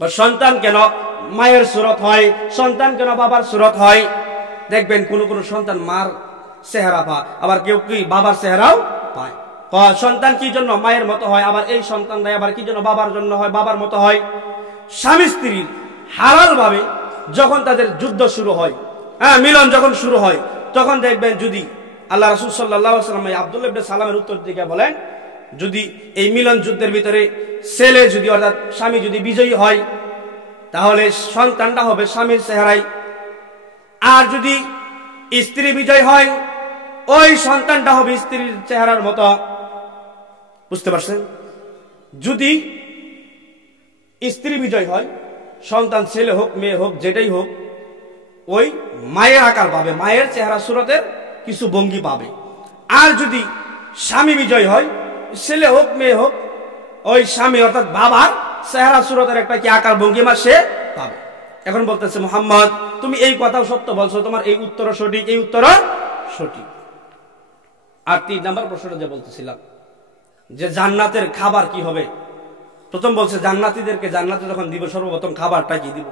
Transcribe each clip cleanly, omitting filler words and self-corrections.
বা সন্তান কেন মায়ের সুরত হয়, সন্তান কেন বাবার সুরত হয়। দেখবেন কোন কোন সন্তান মার চেহারা পায়, আবার কেউ কি বাবার চেহারাও পায়। সন্তান কি জন্য মায়ের মতো হয়, আবার এই সন্তানরাই আবার কি জন্য বাবার জন্য হয়, বাবার মতো হয়। স্বামী স্ত্রীর হালাল ভাবে যখন তাদের যুদ্ধ শুরু হয়, মিলন যখন শুরু হয়, তখন দেখবেন যদি আল্লাহ রাসূল সাল্লাল্লাহু আলাইহি ওয়াসাল্লাম আব্দুল্লাহ ইবনে সালামের উত্তর দিকে বলেন, যদি এই মিলন যুদ্ধের ভিতরে ছেলে যদি অর্থাৎ স্বামী যদি বিজয়ী হয়, তাহলে সন্তানটা হবে স্বামীর চেহারায়। আর যদি স্ত্রী বিজয় হয়, ওই সন্তানটা হবে স্ত্রীর চেহারার মতো। বুঝতে পারছেন? যদি স্ত্রী বিজয় হয়, সন্তান ছেলে হোক মেয়ে হোক যেটাই হোক, ওই মায়ের আকার পাবে, মায়ের চেহারা সুরতের কিছু ভঙ্গি পাবে। আর যদি স্বামী বিজয় হয়, ছেলে হোক মেয়ে হোক, ওই স্বামী অর্থাৎ বাবার চেহারা সুরতের একটা কি আকার ভঙ্গিমা সে পাবে। এখন বলতেছে মুহাম্মদ তুমি এই কথাও সত্য বলছো, তোমার এই উত্তর সঠিক, এই উত্তর সঠিক। আর 3 নাম্বার প্রশ্নটা যে বলতেছিলাম যে জান্নাতের খাবার কি হবে, প্রথম বলছে জান্নাতীদেরকে জান্নাতে যখন দিব সর্বপ্রথম খাবারটা কি দিব।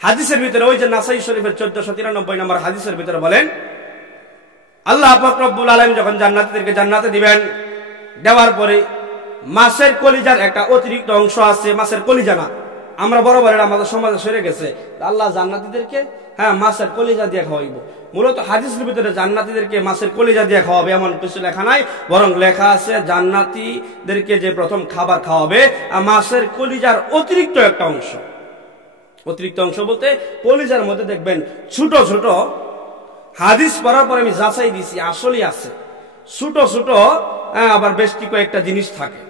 হাদিসের ভিতরে ওই যে নাসাই শরীফের 1493 নম্বর হাদিসের ভিতরে বলেন, আল্লাহ পাক রব্বুল আলামিন যখন জান্নাতীদেরকে জান্নাতে দিবেন, দেওয়ার পরে মাছের কলিজার একটা অতিরিক্ত অংশ আছে, মাছের কলিজা না, আমরা বরাবর আমাদের সমাজে সরে গেছে, আল্লাহ জান্নাতীদেরকে মাছের কলিজা দিয়ে খাওয়াইব। মূলত হাদিসের ভিতরে জান্নাতীদেরকে মাছের কলিজা দিয়ে খাওয়াবে এমন কিছু লেখা নাই, বরং লেখা আছে জান্নাতীদেরকে যে প্রথম খাবার খাওয়াবে মাছের কলিজার অতিরিক্ত একটা অংশ। অতিরিক্ত অংশ বলতে কলিজার মধ্যে দেখবেন ছোট ছোট, হাদিস পড়ার পর আমি যাচাই দিছি আসলেই আছে, ছোট ছোট আবার বেশ কয়েকটা জিনিস থাকে।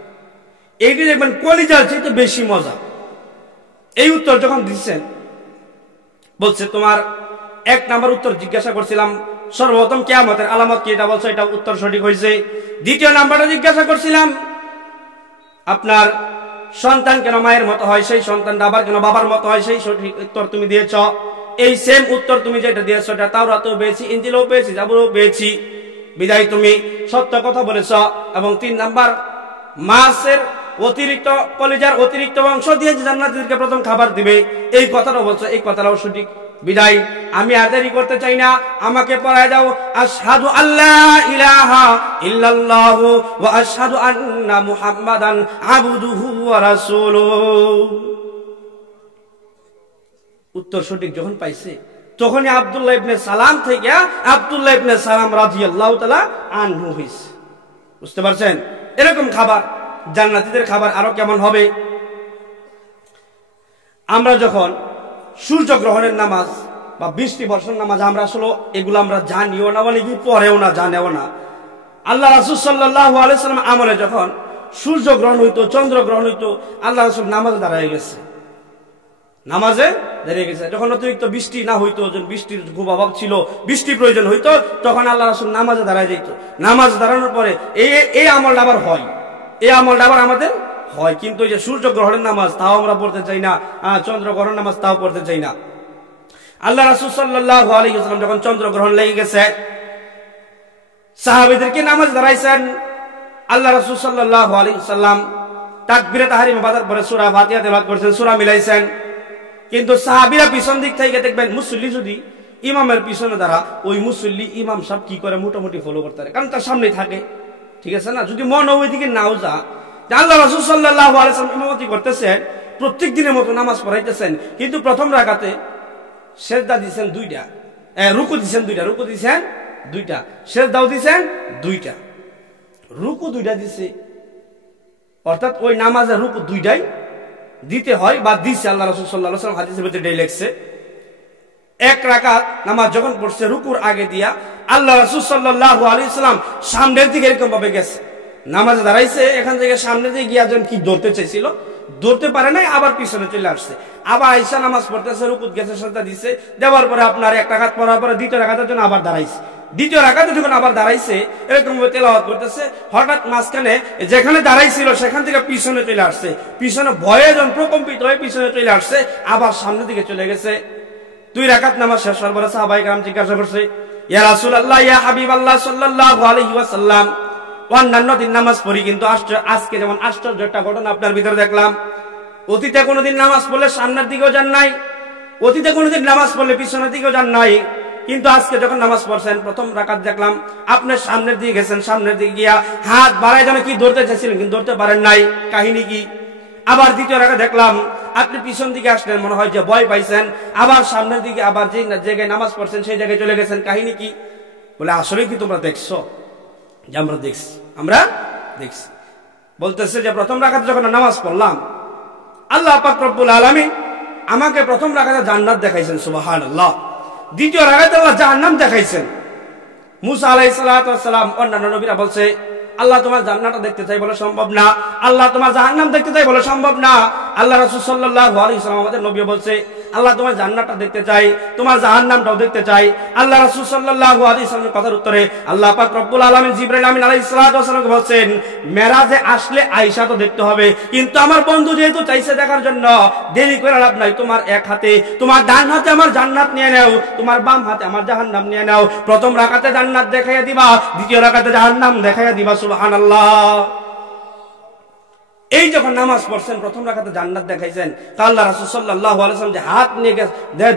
এইটি দেখবেন কলিজার চাইতে বেশি মজা। এই উত্তর যখন দিচ্ছেন, বলছে তোমার 1 নাম্বার উত্তর জিজ্ঞাসা করছিলাম সর্বপ্রথম কিয়ামতের আলামত কি, এটা বলছো, এটা উত্তর সঠিক হয়েছে। 2য় নাম্বারটা জিজ্ঞাসা করছিলাম আপনার সন্তান কেন মায়ের মতো হয়, সেই সন্তানটা আবার কেন বাবার মতো হয়, সেই সঠিক উত্তর তুমি দিয়েছ। এই সেম উত্তর তুমি যেটা দিয়েছ এটা তাওরাতেও পেয়েছি, ইনজিলেও পেয়েছি, জাবুরেও পেয়েছি, বিদায় তুমি সত্য কথা বলেছ। এবং 3 নাম্বার মাছের অতিরিক্ত কলিজার অতিরিক্ত অংশ দিয়ে জান্নাতীদেরকে প্রথম খাবার দিবে, এই কথাটাও বলছো, এই কথাটাও সঠিক। বিদায় আমি আর দেরি করতে চাই না, আমাকে পড়ায় দাও আশহাদু আল্লা ইলাহা ইল্লাল্লাহু ওয়া আশহাদু আন্না মুহাম্মাদান আবদুহু ওয়া রাসূলুহু। উত্তর সঠিক যখন পাইছে তখনই আব্দুল্লাহ ইবনে সালাম থেকে আব্দুল্লাহ ইবনে সালাম রাদিয়াল্লাহু তাআলা আনহু হইছে। বুঝতে পারছেন? এরকম খাবার জান্নাতীদের খাবার আরো কেমন হবে। আমরা যখন সূর্য গ্রহণের নামাজ বা বৃষ্টি বর্ষণ নামাজ, আমরা আসলে এগুলো আমরা জানিও না, মানে কি পড়েও না, জানেও না। আল্লাহ রাসূল সাল্লাল্লাহু আলাইহি সাল্লাম আমলে যখন সূর্য গ্রহণ হইতো, চন্দ্র গ্রহণ হইতো, আল্লাহ রাসূল নামাজে দাঁড়ায় গেছে, নামাজে দাঁড়িয়ে গেছে। যখন অতিরিক্ত বৃষ্টি না হইতো, যখন বৃষ্টির খুব অভাব ছিল, বৃষ্টি প্রয়োজন হইতো, তখন আল্লাহ রাসূল নামাজে দাঁড়ায় যেত। নামাজ দাঁড়ানোর পরে এই আমলটা আবার হয়, এই আমলটা আবার আমাদের হয়। কিন্তু এই যে সূর্য গ্রহণের নামাজ তাও আমরা পড়তে চাই না, চন্দ্র গ্রহণের নামাজ তাও পড়তে চাই না। আল্লাহ রাসূল সাল্লাল্লাহু আলাইহি ওয়াসাল্লাম যখন চন্দ্র গ্রহণ লেগে গেছে, সাহাবীদেরকে নামাজ দাঁড়াইছেন। আল্লাহ রাসূল সাল্লাল্লাহু আলাইহি ওয়াসাল্লাম তাকবীরে তাহরিমা বাঁধার পরে সূরা ফাতিহা তেলাওয়াত করেছেন, সূরা মিলাইছেন। কিন্তু সাহাবীরা পিছন দিক থেকে দেখবেন মুসল্লি যদি ইমামের পিছনে দাঁড়া, ওই মুসল্লি ইমাম সাহেব কি করে মোটামুটি ফলো করতে পারে, কারণ তার সামনে থাকে, ঠিক আছে না। যদি মন ওই দিকে নাও যা, আল্লাহ রাসূল সাল্লাল্লাহু আলাইহি ওয়াসাল্লাম ইমামতি করতেছেন, প্রত্যেক দিনের মতো নামাজ পড়াইতেছেন, কিন্তু প্রথম রাকাতে সেজদা দিয়েছেন 2টা, রুকু দিয়েছেন 2টা, রুকু দিয়েছেন 2টা, সেজদাও দিয়েছেন 2টা, রুকু 2টা দিছে, অর্থাৎ ওই নামাজে রুকু 2টাই দিতে হয় বা দিচ্ছে। আল্লাহ রাসূল সাল্লাল্লাহু আলাইহি ওয়াসাল্লাম হাদিসের ভিতরে লেখছে, 1 রাকাত নামাজ যখন পড়ছে রুকুর আগে দিয়া আল্লাহ রাসূল সাল্লাল্লাহু আলাইহি ওয়াসাল্লাম সামনের দিকে এরকম ভাবে গেছে, নামাজে দাঁড়াইছে, এখান থেকে সামনে দিকে গিয়া যখন কি ধরতে চাইছিল, ধরতে পারে নাই, আবার পিছনে চলে আসছে, আবার আইসা নামাজ পড়তেছে, রুকুত গেছে, সাজদা দিছে, দেওয়ার পরে আপনার 1 রাকাত পড়ার পরে 2য় রাকাতের জন্য আবার দাঁড়াইছে। 2য় রাকাতে যখন আবার দাঁড়াইছে, এরকম ভাবে তেলাওয়াত করতেছে, হঠাৎ মাঝখানে যেখানে দাঁড়াইছিল সেখান থেকে পিছনে চলে আসছে, পিছনে ভয়ে যখন প্রকম্পিত হয়ে পিছনে চলে আসছে, আবার সামনের দিকে চলে গেছে। 2 রাকাত নামাজ শেষ হওয়ার পরে সাহাবায়ে কেরাম জিজ্ঞাসা করছে, ইয়া রাসূলুল্লাহ, ইয়া হাবিবাল্লাহ সাল্লাল্লাহু আলাইহি ওয়াসাল্লাম, অন্যান্য দিন নামাজ পড়ি, কিন্তু আজকে যেমন আশ্চর্য একটা ঘটনা আপনার ভিতরে দেখলাম, অতীতে কোনোদিন নামাজ পড়লে সামনের দিকেও যান নাই, অতীতে কোনোদিন নামাজ পড়লে পিছনের দিকেও যান নাই, কিন্তু আজকে যখন নামাজ পড়ছেন প্রথম রাকাত দেখলাম আপনি সামনের দিকে গেছেন, সামনের দিকে গিয়া হাত বাড়ায় যেন কি ধরতে চাইছিলেন কিন্তু ধরতে পারেন নাই, কাহিনী কি? আবার দ্বিতীয় রাকাত দেখলাম আপনি পিছন দিকে আসলেন, মনে হয় যে ভয় পাইছেন, আবার সামনের দিকে আবার যে জায়গায় নামাজ পড়ছেন সেই জায়গায় চলে গেছেন, কাহিনী কি? বলে আসলে কি তোমরা দেখছো? যে আমরা দেখছি, আমরা দেখছি। বলতেছে যে প্রথম রাকাতে যখন নামাজ পড়লাম আল্লাহ পাক রব্বুল আলামিন আমাকে প্রথম রাকাতে জান্নাত দেখাইছেন, সুবহানাল্লাহ। দ্বিতীয় রাকাতে আল্লাহ জাহান্নাম দেখাইছেন। মুসা আলাইহিস সালাতু ওয়াস সালাম অন্যান্য নবীরা বলছে আল্লাহ তোমার জান্নাতটা দেখতে চাই বলে সম্ভব না, আল্লাহ তোমার জাহান্নাম দেখতে চাই বলে সম্ভব না। আল্লাহ রাসূল সাল্লাল্লাহু আলাইহি ওয়াসাল্লাম আমাদের নবী বলছে আল্লাহ তোমার জান্নাতটা দেখতে চাই, তোমার জাহান্নামটাও দেখতে চাই। আল্লাহ রাসূল সাল্লাল্লাহু আলাইহি ওয়াসাল্লামের কথার উত্তরে আল্লাহ পাক রব্বুল আলামিন জিবরাইল আমিন আলাইহিস সালাতু ওয়াস সালামকে বলছেন মেরাজে আসলে আয়েশা তো দেখতে হবে, কিন্তু আমার বন্ধু যেহেতু চাইছে দেখার জন্য দেরি করে লাভ নাই, তোমার এক হাতে তোমার ডান হাতে আমার জান্নাত নিয়ে নাও, তোমার বাম হাতে আমার জাহান্নাম নিয়ে নাও। প্রথম রাকাতে জান্নাত দেখাইয়া দিবা, দ্বিতীয় রাকাতে জাহান্নাম দেখাইয়া দিবা, সুবহানাল্লাহ। এই যখন নামাজ পড়ছেন প্রথম রাকাতে জান্নাত দেখাইছেন, আল্লাহ রাসূল সাল্লাল্লাহু আলাইহি ওয়াসাল্লাম যে হাত নিয়ে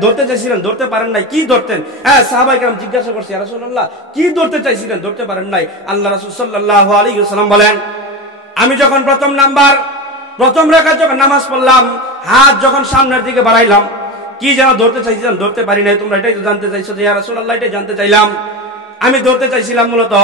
ধরতে চাইছিলেন ধরতে পারেন নাই, কি ধরতেন? হ্যাঁ, সাহাবায়ে কেরাম জিজ্ঞাসা করছে ইয়া রাসূলুল্লাহ কি ধরতে চাইছিলেন, ধরতে পারেন নাই? আল্লাহ রাসূল সাল্লাল্লাহু আলাইহি ওয়াসাল্লাম বলেন আমি যখন প্রথম রাকাত যখন নামাজ পড়লাম হাত যখন সামনের দিকে বাড়াইলাম কি যেন ধরতে চাইছিলাম, ধরতে পারি নাই। তোমরা এটাই তো জানতে চাইছো যে ইয়া রাসূলুল্লাহ, এটাই জানতে চাইলাম। আমি ধরতে চাইছিলাম মূলত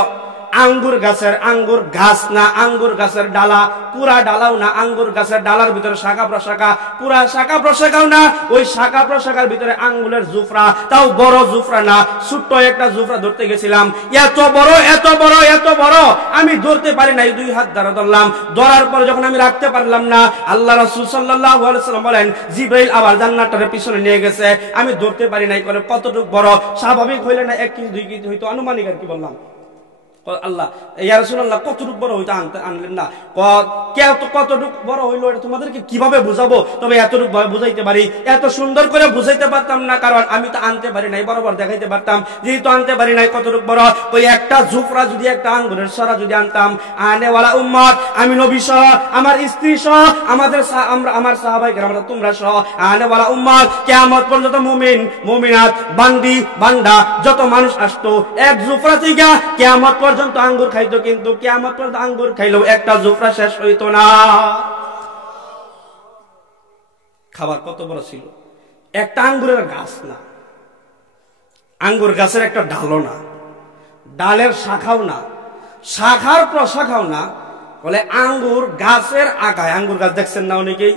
আঙ্গুর গাছ না, আঙ্গুর গাছের ডালা, পুরা ডালাও না, আঙ্গুর গাছের ডালার ভিতরে শাখা প্রশাখা, পুরা শাখা প্রশাখাও না, ওই শাখা প্রশাখার ভিতরে আঙ্গুলের জুফরা, তাও বড় জুফরা না, ছোট্ট একটা জুফরা ধরতে গেছিলাম। এত বড় আমি ধরতে পারি নাই, দুই হাত দ্বারা ধরলাম। ধরার পরে যখন আমি রাখতে পারলাম না আল্লাহ রাসূল সাল্লাল্লাহু আলাইহি ওয়াসাল্লাম বলেন জিবরাইল আবার জান্নাতের পিছনে নিয়ে গেছে, আমি ধরতে পারি নাই। করে কতটুকু বড়? স্বাভাবিক হইলে না 1 কেজি 2 কেজি হইতো, আনুমানিক আর কি বললাম। আল্লাহ ইয়া রাসূলুল্লাহ কতটুকু বড় হইতো আনলেন না, কতটুকু বড় হইলো এটা তোমাদেরকে কিভাবে বুঝাবো? তবে এতটুকু ভাবে বুঝাইতে পারি, এত সুন্দর করে বুঝাইতে পারতাম না, কারণ আমি তো আনতে পারি নাই, বরাবর দেখাইতে পারতাম, যেহেতু আনতে পারি নাই কতটুকু বড়। ওই একটা জুফরা যদি, একটা আঙ্গুরের সরা যদি আনতাম, আনেওয়ালা উম্মত আমি নবী সহ, আমার স্ত্রী সহ, আমার সাহাবায়ে কেরাম তোমরা সহ, আনেওয়ালা উম্মত কিয়ামত পর্যন্ত মুমিন মুমিনাত বান্দি বান্দা যত মানুষ আসতো এক জুফরা থেকে কিয়ামত পর্যন্ত আঙ্গুর খাইতো, কিন্তু কিয়ামত পর্যন্ত আঙ্গুর খাইলেও একটা জুফরা শেষ হইতো না। খাবার কত বড় ছিল! একটা আঙ্গুরের গাছ না, আঙ্গুর গাছের একটা ডালও না, ডালের শাখাও না, শাখার প্রশাখাও না, বলে আঙ্গুর গাছের আগায়। আঙ্গুর গাছ দেখছেন না অনেকেই,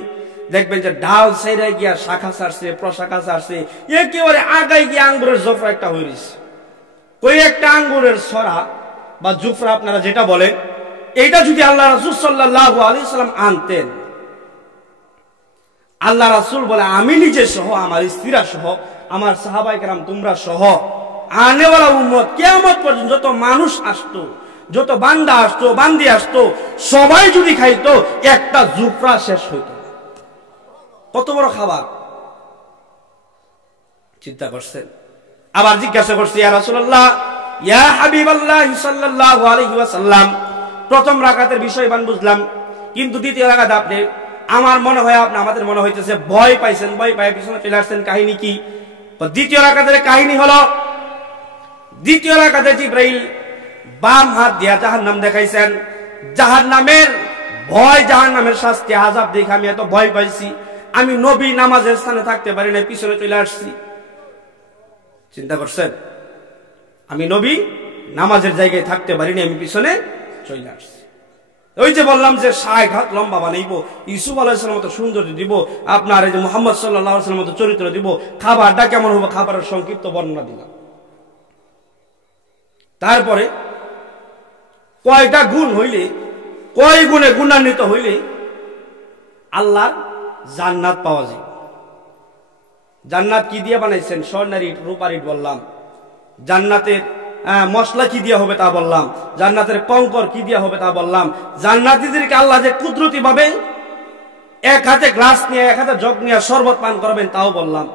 দেখবেন যে ডাল ছেড়ে গিয়া শাখা ছাড়ছে, প্রশাখা ছাড়ছে, একেবারে আগায় গিয়ে আঙ্গুরের জোফরা একটা হইছে। ওই একটা আঙ্গুরের ছড়া বা জুফরা আপনারা যেটা বলেন, এইটা যদি আল্লাহ রাসূল সাল্লাল্লাহু আলাইহি ওয়াসাল্লাম আনতেন, আল্লাহ রাসূল বলে আমি নিজে সহ, আমার স্ত্রীরা সহ, আমার সাহাবায়ে কেরাম তোমরা সহ, আনেওয়ালা উম্মত কিয়ামত পর্যন্ত যত মানুষ আসতো, যত বান্দা আসতো, বান্দি আসতো, সবাই যদি খাইতো একটা জুফরা শেষ হইতো। কত বড় খাবার! চিন্তা করছেন? আবার জিজ্ঞাসা করছি ইয়া রাসূলুল্লাহ, ইয়া হাবিবাল্লাহ সাল্লাল্লাহু আলাইহি ওয়াসাল্লাম, প্রথম রাকাতের বিষয়বান বুঝলাম, কিন্তু দ্বিতীয় রাকাত আপনি, আমার মনে হয় আপনি, আমাদের মনে হইতেছে ভয় পাইছেন, ভয় পায় পিছনে চলে আসছেন, কাহিনী কি? দ্বিতীয় রাকাতের কাহিনী হলো, দ্বিতীয় রাকাতে জিবরাইল বাম হাত দিয়া জাহান্নাম দেখাইছেন। জাহান্নামের ভয়, জাহান্নামের শাস্তি, আযাব দেখে আমি এত ভয় পাইছি, আমি নবী নামাজের স্থানে থাকতে পারি না, পিছনে চলে আসছি। চিন্তা করছেন? আমি নবী নামাজের জায়গায় থাকতে পারিনি, আমি পিছনে চলে আসছি। ওই যে বললাম যে 60 হাত লম্বা বানাইবো, ইউসুফ আলাইহিস সালামের মতো সৌন্দর্য দিব, আপনার এই যে মুহাম্মদ সাল্লাল্লাহু আলাইহি ওয়াসাল্লামের মতো চরিত্র দিব, খাবারটা কেমন হবে খাবারের সংক্ষিপ্ত বর্ণনা দিলাম। তারপরে কয়টা গুণ হইলে, কয় গুণে গুণান্বিত হইলে আল্লাহর জান্নাত পাওয়া যায়? জান্নাত কি দিয়ে বানাইছেন? স্বর্ণের ইট, রূপার ইট বললাম। জান্নাতের মশলা কি দিয়া হবে তা বললাম। জান্নাতের কঙ্কর কি দিয়া হবে তা বললাম। জান্নাতীদেরকে আল্লাহ যে কুদরতি ভাবে এক হাতে গ্লাস নিয়ে, এক হাতে জগ নিয়ে শরবত পান করবেন তাও বললাম।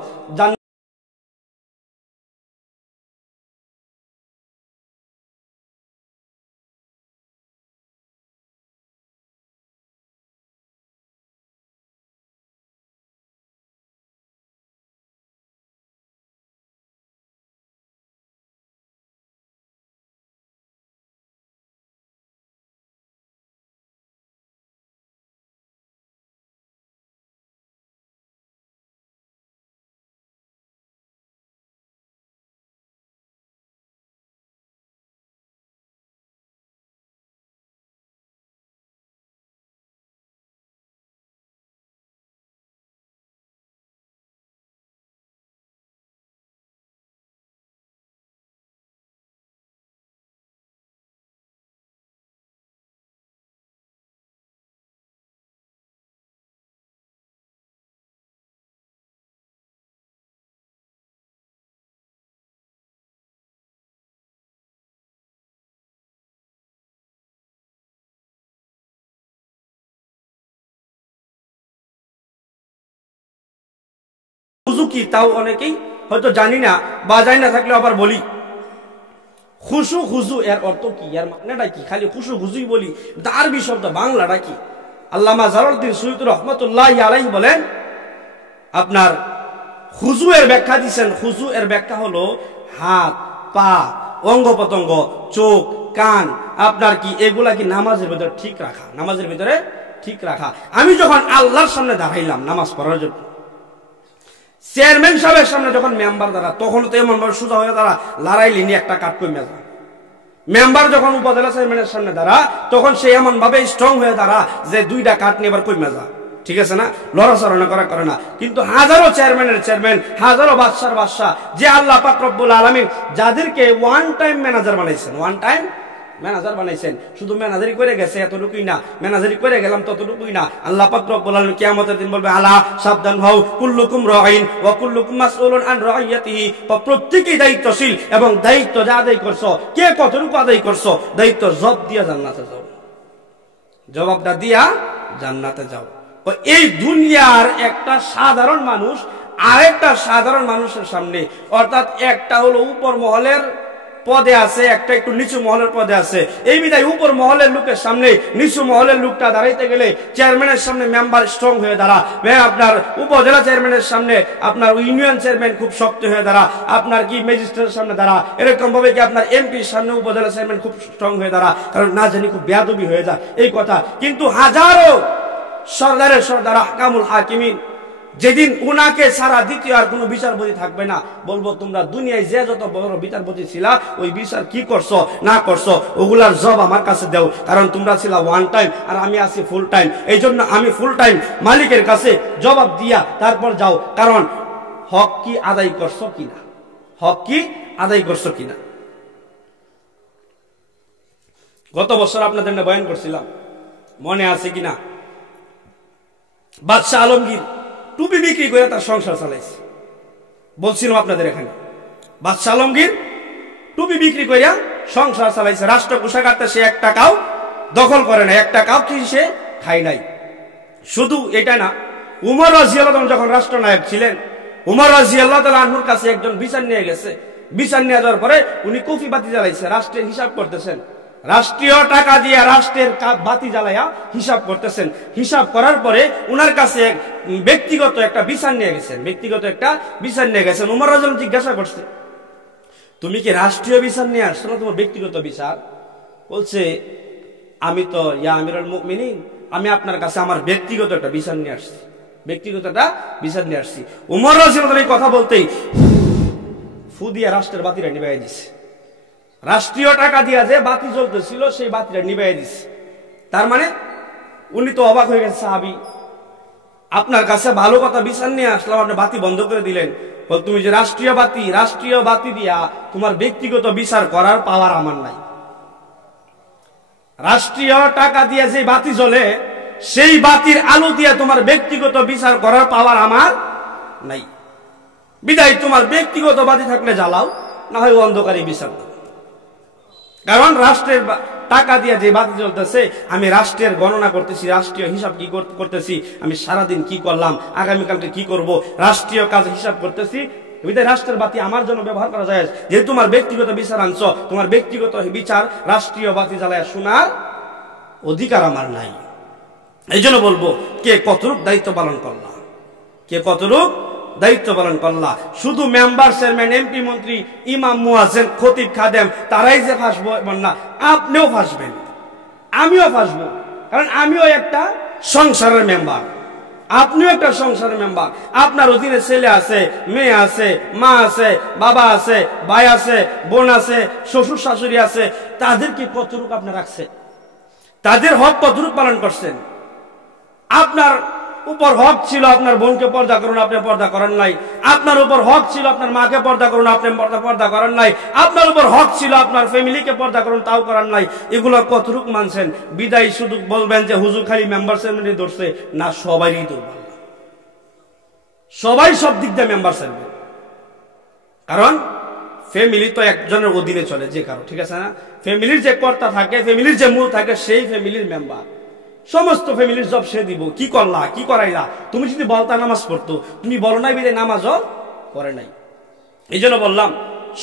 খুশু কি তাও অনেকেই হয়তো জানি না, বা জানি না থাকলে আবার বলি। খুশু খুজু এর অর্থ কি, এর মানেটা কি? খালি খুশু খুজুই বলি, আরবি শব্দ বাংলাটা কি? আল্লামা জালালউদ্দিন সুয়ুতী রহমাতুল্লাহি আলাইহি বলেন, আপনার খুজু এর ব্যাখ্যা দিচ্ছেন। খুজু এর ব্যাখ্যা হলো হাত, পা, অঙ্গ প্রত্যঙ্গ, চোখ, কান, আপনার কি এগুলা কি নামাজের ভিতরে ঠিক রাখা, নামাজের ভিতরে ঠিক রাখা। আমি যখন আল্লাহর সামনে দাঁড়াইলাম নামাজ পড়ার জন্য, চেয়ারম্যান সাহেবের সামনে যখন মেম্বার দাঁড়া, তখন তো এমন ভাবে সোজা হয়ে দাঁড়া, লড়াইলিনি একটা কাট কমে যা। মেম্বার যখন উপজেলা চেয়ারম্যানের সামনে দাঁড়া, তখন সে এমন ভাবে স্ট্রং হয়ে দাঁড়া যে দুইটা কাট নিয়ে এবার কমে যা, ঠিক আছে না? লড়াচড়া করা করে না। কিন্তু হাজারো চেয়ারম্যানের চেয়ারম্যান, হাজারো বাদশার বাদশা, যে আল্লাহ পাক রব্বুল আলামিন যাদেরকে ওয়ান টাইম ম্যানেজার বানাইছেন, ওয়ান টাইম ম্যানেজার বানাইছেন, শুধু ম্যানেজারি করে গেছে এতটুকুই না, ম্যানেজারি করে গেলাম ততটুকুই না। আল্লাহ পাক রব্বুল আলামিন কিয়ামতের দিন বলবে, আলা সাবধান হও, কুল্লুকুম রাঈন ওয়া কুল্লুকুম মাসউলুন আন রাইয়াতিহি। প্রত্যেকই দায়িত্বশীল, এবং দায়িত্ব যা আদায় করছো, কে কতটুকু আদায় করছো, দায়িত্ব জবাব দিয়া জান্নাতে যাও, জবাবটা দিয়া জান্নাতে যাও। এই দুনিয়ার একটা সাধারণ মানুষ আরেকটা সাধারণ মানুষের সামনে, অর্থাৎ একটা হলো উপর মহলের পদে আছে, একটা একটু নিচু মহলের পদে আছে। এই বিধায় উপর মহলের লোকের সামনে নিচু মহলের লোকটা দাঁড়াইতে গেলে চেয়ারম্যানের সামনে মেম্বার স্ট্রং হয়ে দাঁড়া, আপনার উপজেলা চেয়ারম্যানের সামনে আপনার ইউনিয়ন চেয়ারম্যান খুব শক্ত হয়ে দাঁড়া, আপনার কি ম্যাজিস্ট্রেটের সামনে দাঁড়া, এরকম ভাবে কি আপনার এমপির সামনে উপজেলা চেয়ারম্যান খুব স্ট্রং হয়ে দাঁড়া, কারণ না জানি খুব বেয়াদবি হয়ে যায় এই কথা। কিন্তু হাজারো সরদারের সরদার আহকামুল হাকিমিন, যেদিন উনাকে ছাড়া দ্বিতীয় আর কোনো বিচারপতি থাকবে না, বলবো তোমরা দুনিয়ায় যে যত বড় বিচারপতি ছিলা, ওই বিচার কি করছো না করছো ওগুলার জব আমার কাছে দাও, কারণ তোমরা ছিলা ওয়ান টাইম আর আমি আছি ফুল টাইম। এই জন্য আমি ফুল টাইম মালিকের কাছে জবাব দিয়া তারপর যাও, কারণ হক কি আদায় করছো কিনা, হক কি আদায় করছো কিনা। গত বছর আপনাদের বয়ান করছিলাম, মনে আছে কিনা? বাদশাহ আলমগীর টুপি বিক্রি করে তার সংসার চালাইছে, বলছিলাম আপনাদের এখানে। বাদশাহ আলমগীর টুপি বিক্রি করিয়া সংসার চালাইছে, রাষ্ট্র কোষাগারটা সে এক টাকাও দখল করে নাই, এক টাকাও কি সে খাই নাই। শুধু এটা না, উমর রাদিয়াল্লাহু আনহু যখন রাষ্ট্রনায়ক ছিলেন, উমর রাদিয়াল্লাহু তাআলা আনহুর কাছে একজন বিচার নিয়ে গেছে। বিচার নিয়ে যাওয়ার পরে উনি কফি বাতি জ্বালাইছে, রাষ্ট্রের হিসাব করতেছেন, রাষ্ট্রীয় টাকা দিয়ে রাষ্ট্রের বাতি জ্বালাইয়া হিসাব করতেছেন। হিসাব করার পরে উনার কাছে ব্যক্তিগত একটা বিচার নিয়ে গেছেন, ব্যক্তিগত একটা বিচার নিয়ে গেছেন। উমর রাদিয়াল্লাহু জিজ্ঞাসা করছে, তুমি কি রাষ্ট্রীয় বিচার নিয়ে আসছো না তোমার ব্যক্তিগত বিচার? বলছে, আমি তো ইয়া আমিরুল মুমিনিন, আমি আপনার কাছে আমার ব্যক্তিগত একটা বিচার নিয়ে আসছি, ব্যক্তিগত একটা বিচার নিয়ে আসছি। উমর রাদিয়াল্লাহু এই কথা বলতেই ফু দিয়া রাষ্ট্রের বাতিটা নিভাইয়া দিছে। রাষ্ট্রীয় টাকা দিয়া যে বাতি জ্বলতেছিল সেই বাতিটা নিভাইয়া দিছে। তার মানে উনি তো অবাক হয়ে গেছে, সাহাবী, আপনার কাছে ভালো কথা বিচার নিয়ে আসলাম, আপনি বাতি বন্ধ করে দিলেন। বল, তুমি যে রাষ্ট্রীয় বাতি দিয়া তোমার ব্যক্তিগত বিচার করার পাওয়ার আমার নাই। রাষ্ট্রীয় টাকা দিয়ে যে বাতি জ্বলে সেই বাতির আলো দিয়ে তোমার ব্যক্তিগত বিচার করার পাওয়ার আমার নাই। বিদায় তোমার ব্যক্তিগত বাতি থাকলে জ্বালাও, না হয় অন্ধকারে বিচার দাও। কারণ রাষ্ট্রের টাকা দিয়ে যে বাতি জ্বলতেছে, আমি রাষ্ট্রের গণনা করতেছি, রাষ্ট্রীয় হিসাব কি করতেছি, আমি সারাদিন কি করলাম, আগামীকালকে কি করব, রাষ্ট্রীয় কাজ হিসাব করতেছি। বিদায় রাষ্ট্রের বাতি আমার জন্য ব্যবহার করা যায়। যেহেতু তোমার ব্যক্তিগত বিচার আনছো, তোমার ব্যক্তিগত বিচার রাষ্ট্রীয় বাতি জ্বালায় শোনার অধিকার আমার নাই। এই জন্য বলবো, কে কতরূপ দায়িত্ব পালন করলা, কে কতরূপ দায়িত্ব পালন করলা। শুধু মেম্বার, চেয়ারম্যান, এমপি, মন্ত্রী, ইমাম, মুয়াজ্জিন, খতিব, খাদেম তারাই যে ফাঁসবো এমন না, আপনিও ফাঁসবেন, আমিও ফাঁসবো, কারণ আমিও একটা সংসারের মেম্বার, আপনিও একটা সংসারের মেম্বার। আপনার অধীনে ছেলে আছে, মেয়ে আছে, মা আছে, বাবা আছে, ভাই আছে, বোন আছে, শ্বশুর শাশুড়ি আছে, তাদেরকে কতটুক আপনি রাখছেন, তাদের হক কতটুক পালন করছেন। আপনার উপর হক ছিল আপনার বোনকে পর্দা করুন, আপনি পর্দা করেন নাই। আপনার উপর হক ছিল আপনার মাকে পর্দা করুন, আপনি পর্দা করেন নাই। আপনার উপর হক ছিল আপনার ফ্যামিলিকে পর্দা করুন, তাও করেন নাই। এগুলো কতটুক মানছেন? বিদায় শুধু বলবেন যে হুজুর খালি মেম্বার চেয়ারম্যানই ধরছে না, সবাইই ধরবেন, সবাই সব দিক দিয়ে মেম্বার চেয়ারম্যান। কারণ ফ্যামিলি তো একজনের অধীনে চলে, যে কারো, ঠিক আছে না? ফ্যামিলির যে কর্তা থাকে, ফ্যামিলির যে মূল থাকে, সেই ফ্যামিলির মেম্বার। সমস্ত ফ্যামিলির জব সে দিব। কি করলা, কি করাইলা? তুমি যদি বলতা নামাজ পড়তো, তুমি বলো নাই বিদে নামাজও করে নাই। এই জন্য বললাম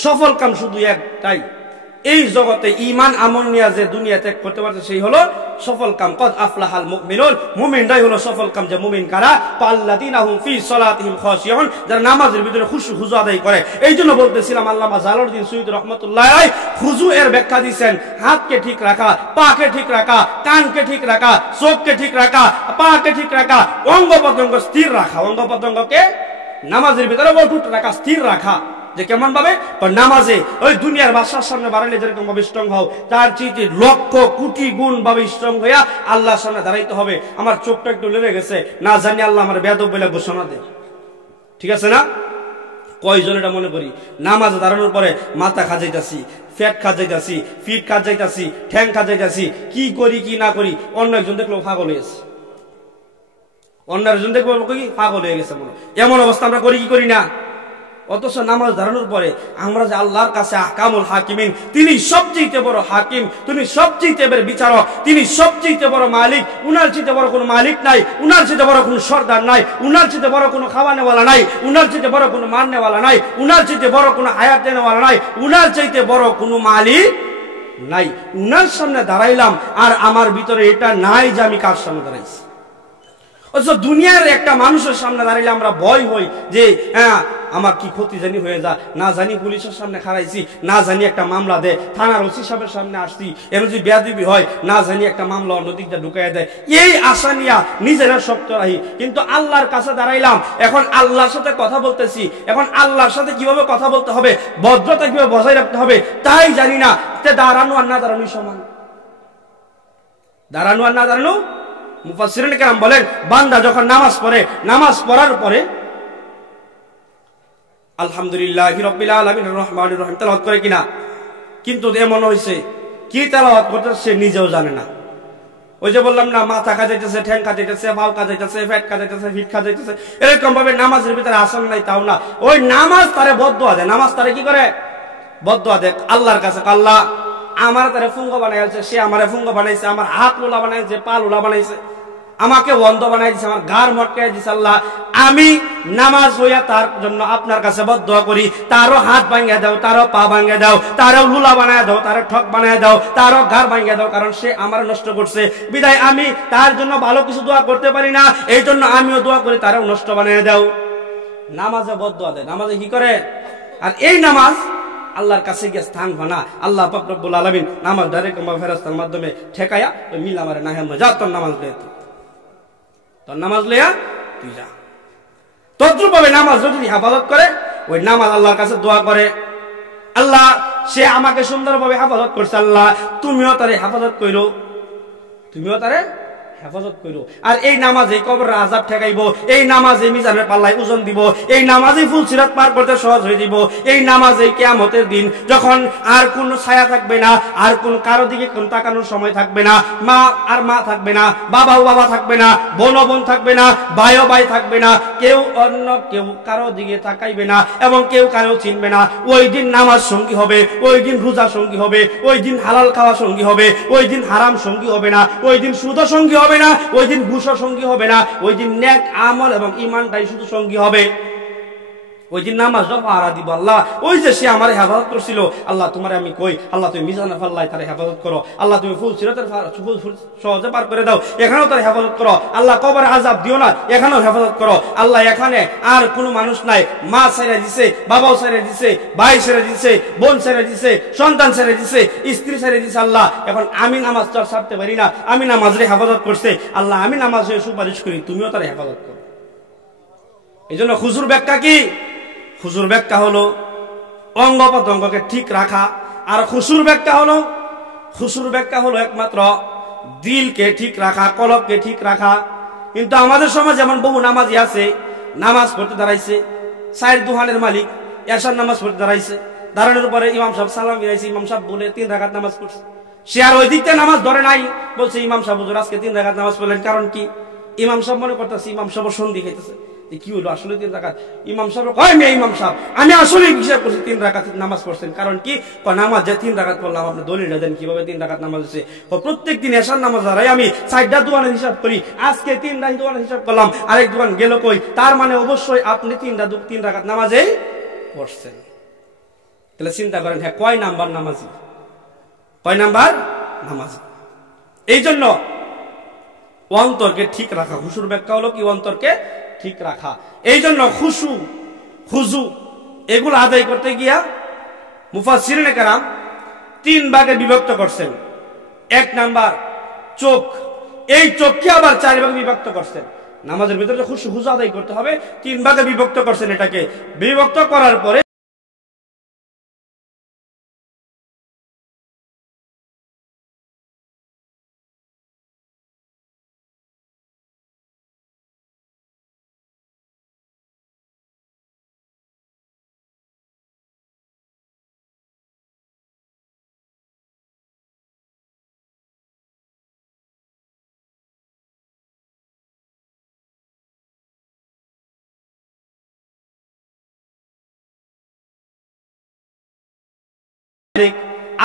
সফল কাম শুধু একটাই, এই জগতে ঈমান আমল নিয়ে যে দুনিয়া ত্যাগ করতে পারছে সেই হলো সফল কাম। কদ আফলাহাল মুমিনুন, মুমিনরাই হলো সফল কাম। যে মুমিন কারা? আল্লাযীনা হুম ফি সালাতিহিম খাশিউন, যারা নামাজের ভিতরে খুশু খুজু আদায় করে। এই জন্য বলতেছিলাম আল্লামা জালালউদ্দিন সুয়ুতী রাহমাতুল্লাহ আলাইহি খুজু এর ব্যাখ্যা দিয়েছেন, হাতকে ঠিক রাখা, পাকে ঠিক রাখা, কানকে ঠিক রাখা, চোখকে ঠিক রাখা, পাকে ঠিক রাখা, অঙ্গ প্রত্যঙ্গ স্থির রাখা। অঙ্গ প্রত্যঙ্গকে নামাজের ভিতরে অটুট রাখা, স্থির রাখা। যে কেমন ভাবে? নামাজে ওই দুনিয়ার বাদশার সামনে বাড়াইলে যেরকম ভাবে স্ট্রং হও, তার চেয়ে লক্ষ কোটি গুণ ভাবে স্ট্রং হইয়া আল্লাহর সামনে দাঁড়াইতে হবে। আমার চোখটা একটু লেগে গেছে, না জানি আল্লাহ আমার বেয়াদব বলে ঘোষণা দেয়, ঠিক আছে না? কয়জন এটা মনে করি নামাজে দাঁড়ানোর পরে মাথা খাজাইতাছি, ফ্যাট খাজাইতাছি, ফিট খাজাইতাছি, ঠ্যাং খাজাইতাছি, কি করি কি না করি। অন্য একজন দেখলো পাগল হয়েছে, অন্য একজন দেখবো কি পাগল হয়ে গেছে মনে। এমন অবস্থা আমরা করি কি করি না? অথচ নামাজ দাঁড়ানোর পরে আমরা যে আল্লাহর কাছে আহকামুল হাকিমিন, তিনি সবচেয়ে বড় হাকিম, তিনি সবচেয়ে বড় বিচারক, তিনি সবচেয়ে বড় মালিক। উনার চেয়ে বড় কোনো মালিক নাই, উনার চেয়ে বড় কোনো সর্দার নাই, উনার চেয়ে বড় কোনো খাওয়ানেওয়ালা নাই, উনার চেয়ে বড় কোনো মাননেওয়ালা নাই, উনার চেয়ে বড় কোনো হায়াত দেনেওয়ালা নাই, উনার চাইতে বড় কোনো মালিক নাই। উনার সামনে দাঁড়াইলাম আর আমার ভিতরে এটা নাই যে আমি কার সামনে দাঁড়াইছি। অথচ দুনিয়ার একটা মানুষের সামনে দাঁড়াইলে আমরা ভয় হই যে আমার কি ক্ষতি জানি হয়ে যা, না জানি পুলিশের সামনে খাড়াইছি, না জানি একটা মামলা দেয়, থানার ওসি সাহেবের সামনে আসছি, এর যদি বেয়াদবি হয়, না জানি একটা মামলা অন্যদিকটা ঢুকাইয়া দেয়। এই আশা নিয়া নিজেরা শক্ত রাখি। কিন্তু আল্লাহর কাছে দাঁড়াইলাম, এখন আল্লাহর সাথে কথা বলতেছি, এখন আল্লাহর সাথে কিভাবে কথা বলতে হবে, ভদ্রতা কিভাবে বজায় রাখতে হবে তাই জানি না। দাঁড়ানো আর না দাঁড়ানো সমান, দাঁড়ানো আর না দাঁড়ানো। মুফাসসিরিন কেরাম বলেন, বান্দা যখন নামাজ পড়ে, নামাজ পড়ার পরে আলহামদুলিল্লাহি রাব্বিল আলামিন রহমানির রহিম তেলাওয়াত করে কিনা, কিন্তু এমন হয়েছে কি তেলাওয়াত করতেছে সে নিজেও জানে না। ওই যে বললাম না, মাথা খাজাইতেছে, ঠ্যাং খাজাইতেছে, পাও খাজাইতেছে, ফ্যাট খাজাইতেছে, ফিট খাজাইতেছে, এরকম ভাবে নামাজের ভিতরে আসল নাই তাও না। ওই নামাজ তারে বদদুয়া দেয়, নামাজ তারে কি করে? বদদুয়া দেয় আল্লাহর কাছে। আল্লাহ আমার তারে ফুঙ্গ বানাইছে, সে আমারে ফুঙ্গ বানাইছে, আমার হাত লোলা বানাইছে, পা লোলা বানাইছে, আমাকে অন্ধ বানাই দিছে, আমার গার মটকাই দিছে। আল্লাহ আমি নামাজ হইয়া তার জন্য আপনার কাছে বদদুয়া করি, তারও হাত ভাঙিয়ে দাও, তারও পা ভাঙিয়ে দাও, তারও লুলা বানায় দাও, তারও ঠক বানায় দাও, তারও ঘর ভাঙিয়ে দাও, কারণ সে আমার নষ্ট করছে। বিদায় আমি তার জন্য ভালো কিছু দোয়া করতে পারি না, এই জন্য আমিও দোয়া করি তারও নষ্ট বানিয়ে দাও। নামাজে বদদুয়া দেয়, নামাজে কি করে? আর এই নামাজ আল্লাহর কাছে গিয়ে স্থান ভানা। আল্লাহ পাক রব্বুল আলামিন নামাজ ডাইরেক্ট ফেরেশতার মাধ্যমে ঠেকায়া ওই মিল আমারে না যা তোর নামাজ লে, তোর নামাজ লেয়া তুই যা। তদ্রুপ ভাবে নামাজ যদি হেফাজত করে, ওই নামাজ আল্লাহর কাছে দোয়া করে, আল্লাহ সে আমাকে সুন্দরভাবে হেফাজত করছে, আল্লাহ তুমিও তারে হেফাজত করো, তুমিও তারে হেফাজত করো। আর এই নামাজে কবরের আযাব ঠেকাইবো, এই নামাজে মিজানের পাল্লায় ওজন দিব, এই নামাজে ফুলসিরাত পার করতে সহজ হয়ে দিব, এই নামাজে কিয়ামতের দিন যখন আর কোনো ছায়া থাকবে না, আর কোন কারো দিকে কোন তাকানোর সময় থাকবে না, মা আর মা থাকবে না, বাবাও বাবা থাকবে না, বোন বোন থাকবে না, ভাইও ভাই থাকবে না, কেউ অন্য কেউ কারো দিকে তাকাইবে না এবং কেউ কারো চিনবে না। ওই দিন নামাজ সঙ্গী হবে, ওই দিন রোজা সঙ্গী হবে, ওই দিন হালাল খাওয়া সঙ্গী হবে, ওই দিন হারাম সঙ্গী হবে না, ওই দিন সুদ সঙ্গী হবে না, ওই দিন ঘুষ সঙ্গী হবে না, ওই দিন নেক আমল এবং ঈমানটাই শুধু সঙ্গী হবে। ওই দিন নামাজ পাহারা দিব। আল্লাহ ওই যে সে আমার হেফাজত করছিল, আল্লাহ তোমার আমি কই, আল্লাহ তুমি মিজানের পাল্লায় তার হেফাজত করো, আল্লাহ তুমি ফুলসিরাতের সহজে পার করে দাও, এখানেও তার হেফাজত করো, আল্লাহ কবরে আযাব দিও না, এখানেও হেফাজত করো। আল্লাহ এখানে আর কোনো মানুষ নাই, মা ছেড়ে দিছে, বাবাও ছেড়ে দিছে, ভাই ছেড়ে দিছে, বোন ছেড়ে দিছে, সন্তান ছেড়ে দিছে, স্ত্রী ছেড়ে দিছে। আল্লাহ এখন আমি নামাজ তো ছাড়তে পারি না, আমি নামাজের হেফাজত করছে, আল্লাহ আমি নামাজে সুপারিশ করি, তুমিও তার হেফাজত করো। এই জন্য খুজুর ব্যাখ্যা কি? খুজুর ব্যাখ্যা হলো অঙ্গ প্রত্যঙ্গকে ঠিক রাখা, আর খুশুর ব্যাখ্যা হলো, খুশুর ব্যাখ্যা হলো একমাত্র দিলকে ঠিক রাখা, কলবকে ঠিক রাখা। কিন্তু আমাদের সমাজ যেমন বহু নামাজি আছে, নামাজ পড়তে দাঁড়াইছে, চায়ের দোকানের মালিক এশার নামাজ পড়তে দাঁড়াইছে, দাঁড়ানোর পরে ইমাম সাহেব সালাম ফিরাইছে, ইমাম সাহেব বলে 3 রাকাত নামাজ পড়ছে, সে আর ওই দিকতে নামাজ ধরে নাই, বলছে ইমাম সাহেব হুজুর আজকে 3 রাকাত নামাজ পড়লেন, কারণ কি? ইমাম সাহেব মনে করতেছে ইমাম সাহেব সন্ধি খাইতেছে, কি হলো আসলে 3 রাকাত? ইমাম সাহেব কয় মে ইমাম সাহেব আমি আসলে হিসাব করছি 3 রাকাত নামাজ পড়ছেন। কারণ কি? নামাজ যে 3 রাকাত পড়লাম, আপনি দলিলটা দেন কিভাবে 3 রাকাত নামাজ হচ্ছে? প্রত্যেক দিন এশার নামাজ হারাই আমি 4টা দোকানের হিসাব করি, আজকে 3টা দোকানের হিসাব করলাম, আরেক দোকান গেল কই? তার মানে অবশ্যই আপনি 3 রাকাত নামাজেই পড়ছেন। তাহলে চিন্তা করেন, হ্যাঁ কয় নাম্বার নামাজি? কয় নাম্বার নামাজি? এই জন্য অন্তরকে ঠিক রাখা, খুশুর ব্যাখ্যা হলো কি? অন্তরকে ঠিক রাখা। এই জন্য খুশু খুজু এগুলো আদায় করতে গিয়া মুফাসসিরিনে কেরাম 3 ভাগে বিভক্ত করছেন। 1 নাম্বার চোখ, এই চোখকে আবার 4 ভাগে বিভক্ত করছেন। নামাজের ভিতরে খুশু খুজু আদায় করতে হবে, 3 ভাগে বিভক্ত করছেন। এটাকে বিভক্ত করার পরে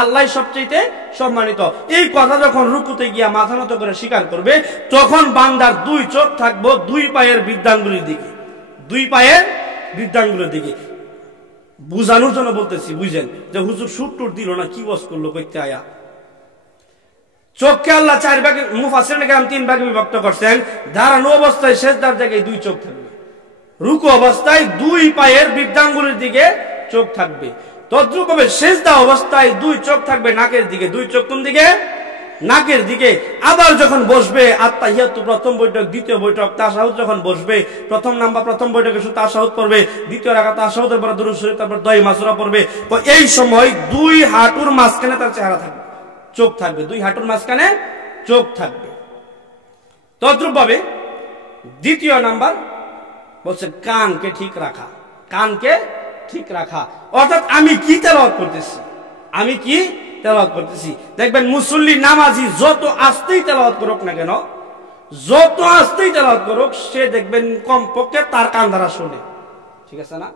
আল্লাহ সবচেয়ে সম্মানিত, এই কথা যখন রুকুতে গিয়া মাথা নত করে স্বীকার করবে, তখন বান্দার 2 চোখ থাকবো 2 পায়ের বৃদ্ধাঙ্গুলির দিকে, 2 পায়ের বৃদ্ধাঙ্গুলির দিকে। বুঝানোর জন্য বলতেছি, বুঝেন যে হুজুর সুট্টুর দিল না, কি বস করলো কইতে আয়া। চোখকে আল্লাহ 4 ভাগে, মুফাসসিরিনে কেরাম 3 ভাগে বিভক্ত করছেন। দাঁড়ানো অবস্থায় সেজদার জায়গায় 2 চোখ থাকবে, রুকু অবস্থায় 2 পায়ের বৃদ্ধাঙ্গুলির দিকে চোখ থাকবে। তদ্রূপভাবে সেজদা অবস্থায় 2 চোখ থাকবে নাকের দিকে। 2 চোখ কোন দিকে? নাকের দিকে। আবার যখন বসবে আত্তাহিয়াতু প্রথম বৈঠক, দ্বিতীয় বৈঠক, তাশাহুদ যখন বসবে, প্রথম বৈঠকে শুধু তাশাহুদ পড়বে, দ্বিতীয় রাকাত তাশাহুদের পরে দুরূদ শরীফ, তারপর দোয়া মাসুরা পড়বে। তো এই সময় 2 হাঁটুর মাঝখানে তার চেহারা থাকবে, চোখ থাকবে, 2 হাঁটুর মাঝখানে চোখ থাকবে। তদ্রূপভাবে 2 নাম্বার বলছে কানকে ঠিক রাখা, কানকে ঠিক রাখা। অর্থাৎ আমি কি তেলাওয়াত করতেছি, আমি কি তেলাওয়াত করতেছি। দেখবেন মুসল্লি নামাজি যত আস্তেই তেলাওয়াত করুক না কেন, যত আস্তেই তেলাওয়াত করুক, সে দেখবেন কমপক্ষে তার কান দ্বারা শোনে। ঠিক আছে না?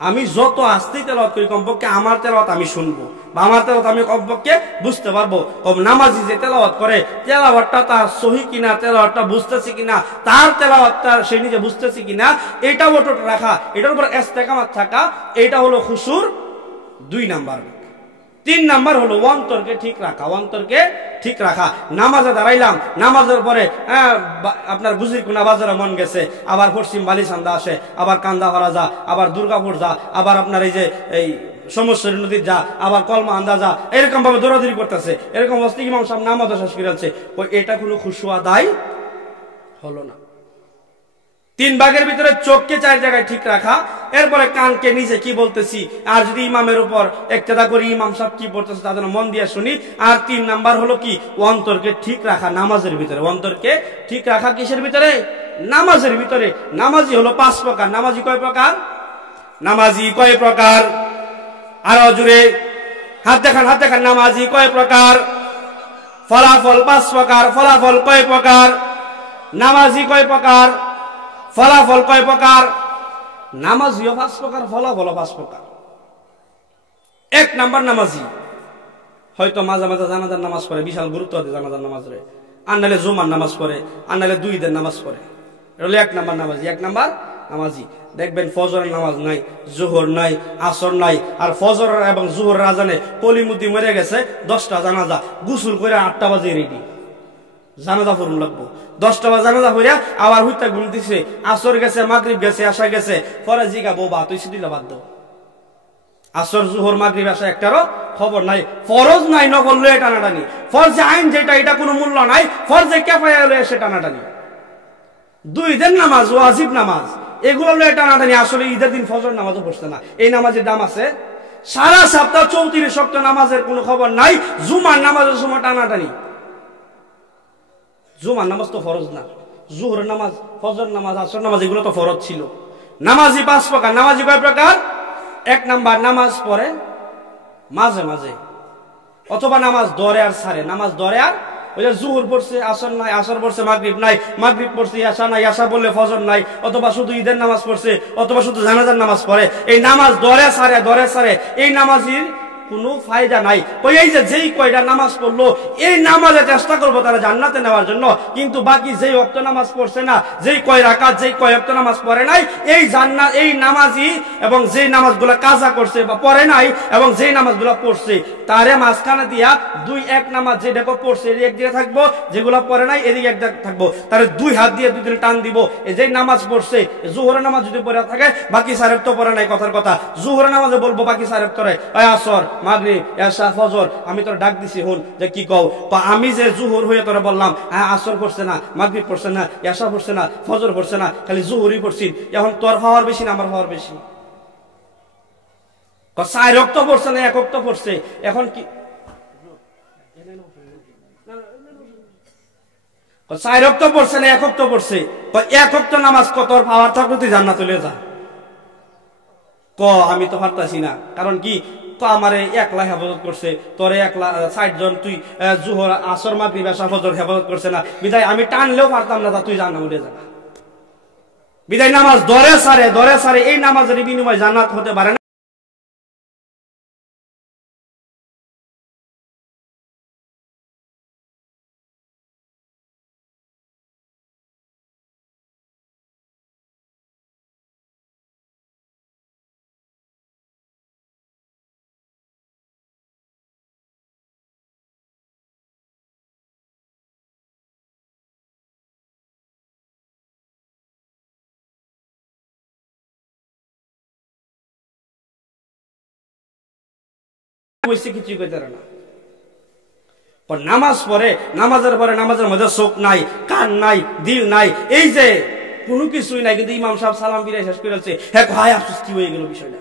আমি যত আস্তেই তেলাওয়াত করি, কমপক্ষে আমার তেলাওয়াত আমি শুনবো, বা আমার তেলাওয়াত আমি কমপক্ষে বুঝতে পারবো। নামাজি যে তেলাওয়াত করে, তেলাওয়াতটা তার সহি কিনা, তেলাওয়াতটা বুঝতেছি কিনা, তার তেলাওয়াতটা সে নিজে বুঝতেছি কিনা, এটা অটুট রাখা, এটার উপর ইস্তেকামাত থাকা, এটা হলো খুশুর 2 নাম্বার। 3 নাম্বার হলো অন্তরকে ঠিক রাখা, অন্তরকে ঠিক রাখা। নামাজে দাঁড়াইলাম, নামাজের পরে আপনার গুজির কোনা বাজারে মন গেছে, আবার পশ্চিম বালিসান্দা আসে, আবার কান্দা ভরা যা, আবার দুর্গাপুর যা, আবার আপনার এই যে এই সমস্যার নদীর যা, আবার কলমা আন্দা যা, এরকম ভাবে দৌড়াদৌড়ি করতেছে। এরকম অবস্থায় ইমাম সাহেব নামাজ শেষ করে আছে, এটা কোনো খুশু আদায় হলো না। 3 ভাগের ভিতরে চোখকে 4 জায়গায় ঠিক রাখা, এরপরে কানকে নিজে কি বলতেছি, আর যদি ইমামের উপর ইক্তেদা করি, ইমাম সাহেব কি বলতেছে তাদের মন দিয়ে শুনি। আর 3 নাম্বার হলো কি? অন্তরকে ঠিক রাখা নামাজের ভিতরে। অন্তরকে ঠিক রাখা কিসের ভিতরে? নামাজের ভিতরে। নামাজি হলো 5 প্রকার। নামাজি কয় প্রকার? নামাজি কয় প্রকার? আরো জুড়ে হাত দেখান, হাত দেখান। নামাজি কয় প্রকার? ফলাফল 5 প্রকার। ফলাফল কয় প্রকার? নামাজি কয় প্রকার? ফলাফল কয় প্রকার? নামাজিও 5 প্রকার, ফলাফল 5 প্রকার। 1 নাম্বার নামাজি হয়তো মাঝে মাঝে জানাজার নামাজ পড়ে, বিশাল গুরুত্ব আছে জানাজার নামাজে, আর নাহলে জুমার নামাজ পড়ে, আর নাহলে 2 ঈদের নামাজ পড়ে। এটা হলো 1 নাম্বার নামাজি। 1 নাম্বার নামাজি দেখবেন ফজরের নামাজ নাই, জোহর নাই, আসর নাই, আর ফজর এবং জোহরের আজানে কলিমুদ্দি মরে গেছে, 10টা জানাজা, গোসল করে 8টা বাজে রেডি, জানাজা পড়ুন লাগবো। 10টা বাজে জানাজা পড়িয়া আবার হুইতা ঘুম দিছে, আসর গেছে, মাগরিব গেছে, আশা গেছে, পরে জিগা বউ বা তুই সিটিলা বাদ দাও। আসর জোহর মাগরিব আশা একটারও খবর নাই। ফরজ নাই, নফল লয়ে টানাটানি। ফরজে আইন যেটা, এটা কোনো মূল্য নাই। ফরজে কিফায়া লয়ে সে টানাটানি। 2 ঈদের নামাজ, ওয়াজিব নামাজ, এগুলো লয়ে টানাটানি। আসলে ঈদের দিন ফজর নামাজও পড়ছে না, এই নামাজের দাম আছে। সারা সপ্তাহ 34 ওয়াক্ত নামাজের কোনো খবর নাই। জুমার নামাজের সময় টানাটানি। জুমার নামাজ তো ফরজ না, জোহরের নামাজ, ফজর নামাজ, আসর নামাজ এগুলো তো ফরজ ছিল। নামাজি 5 প্রকার। নামাজি কয় প্রকার? 1 নাম্বার নামাজ পড়ে মাঝে মাঝে, অথবা নামাজ ধরে আর ছাড়ে। নামাজ ধরে আর ওই যে জুহুর পড়ছে আসর নাই, আসর পড়ছে মাগরিব নাই, মাগরিব পড়ছে এশা নাই, এশা বললে ফজর নাই, অথবা শুধু ঈদের নামাজ পড়ছে, অথবা শুধু জানাজার নামাজ পড়ে। এই নামাজ দরে সারে এই নামাজির কোনো ফায়দা নাই। ওই এই যে যেই কয়টা নামাজ পড়লো এই নামাজে চেষ্টা করবো তারা জান্নাতে নেওয়ার জন্য, কিন্তু বাকি যেই ওয়াক্ত নামাজ পড়ছে না, যেই কয় রাকাত যেই কয় ওয়াক্ত নামাজ পড়ে নাই, এই জান্নাত এই নামাজি এবং যেই নামাজগুলো কাজা করছে বা পড়ে নাই এবং যেই নামাজগুলো পড়ছে তারে মাঝখানে দিয়া দুই এক নামাজ যেটা পড়ছে এদিকে এক দিকে থাকবো, যেগুলো পড়ে নাই এদিকে এক দিকে থাকবো, তারে দুই হাত দিয়ে দুই দিকে টান দিব। এই যে নামাজ পড়ছে জোহরের নামাজ যদি পড়ে থাকে বাকি সাহেব তো পড়ে নাই, কথার কথা জোহরের নামাজে বলবো বাকি সাহেব তোরে আসর মাগরিব এশা ফজর আমি তোর ডাক দিছি হুন যে কি কও, আমি যে জোহর হয়ে তোরা বললাম হ্যাঁ আসর পড়ছে না, মাগরিব পড়ছে না, এশা পড়ছে না, ফজর পড়ছে না, খালি জোহরই পড়ছি, এখন তোর পাওয়ার বেশি না আমার পাওয়ার বেশি? 4 ওয়াক্ত পড়ছে না 1 ওয়াক্ত পড়ছে, এখন কি 4 ওয়াক্ত পড়ছে না 1 ওয়াক্ত পড়ছে? 1 ওয়াক্ত নামাজ কত পাওয়ার থাকলে তুই জান্নাত চলে যা। আমি তো পারতাছি না, কারণ কি আমারে একলা হেফাজত করছে, তোরে 60 জন, তুই জোহর আসর মাগরিব এশা ফজর হেফাজত করছে না, বিদায় আমি টানলেও পারতাম না, তুই জান্নাত উঠে যাবে। বিদায় নামাজ দরে সারে এই নামাজের বিনিময় জান্নাত হতে পারে না। কিছুই কইতে পারে না। নামাজ পড়ে, নামাজের পরে নামাজের মধ্যে চোখ নাই, কান নাই, দিল নাই, এই যে কোনো কিছুই নাই, কিন্তু ইমাম সাহেব সালাম ফিরে শেষ করে ফেলছে, হ্যাঁ হায় আফসোস কি হয়ে গেল বিষয়টা।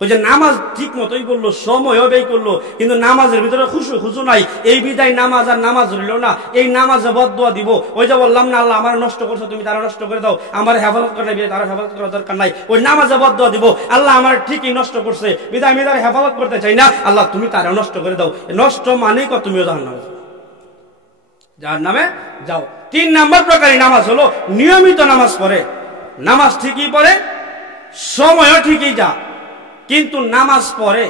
ওই যে নামাজ ঠিক মতোই করলো, সময়ও ব্যয় করলো, কিন্তু নামাজের ভিতরে খুশু নাই, এই বিদায় নামাজ আর নামাজ রইল না, এই নামাজে বদদুয়া দিব। ওই যে বললাম না আল্লাহ আমার নষ্ট করছো, তুমি তারা নষ্ট করে দাও, আমার হেফাজত করে নাই, তারা হেফাজত করার দরকার নাই, ওই নামাজে বদদুয়া দিব, আল্লাহ আমার ঠিকই নষ্ট করছে বিদায় আমি তারা হেফাজত করতে চাই না, আল্লাহ তুমি তারা নষ্ট করে দাও। নষ্ট মানেই কত তুমিও জাহান্নামে যাও। 3 নাম্বার প্রকারই নামাজ হলো নিয়মিত নামাজ পড়ে, নামাজ ঠিকই পড়ে, সময়ও ঠিকই যা, কিন্তু নামাজ পড়ে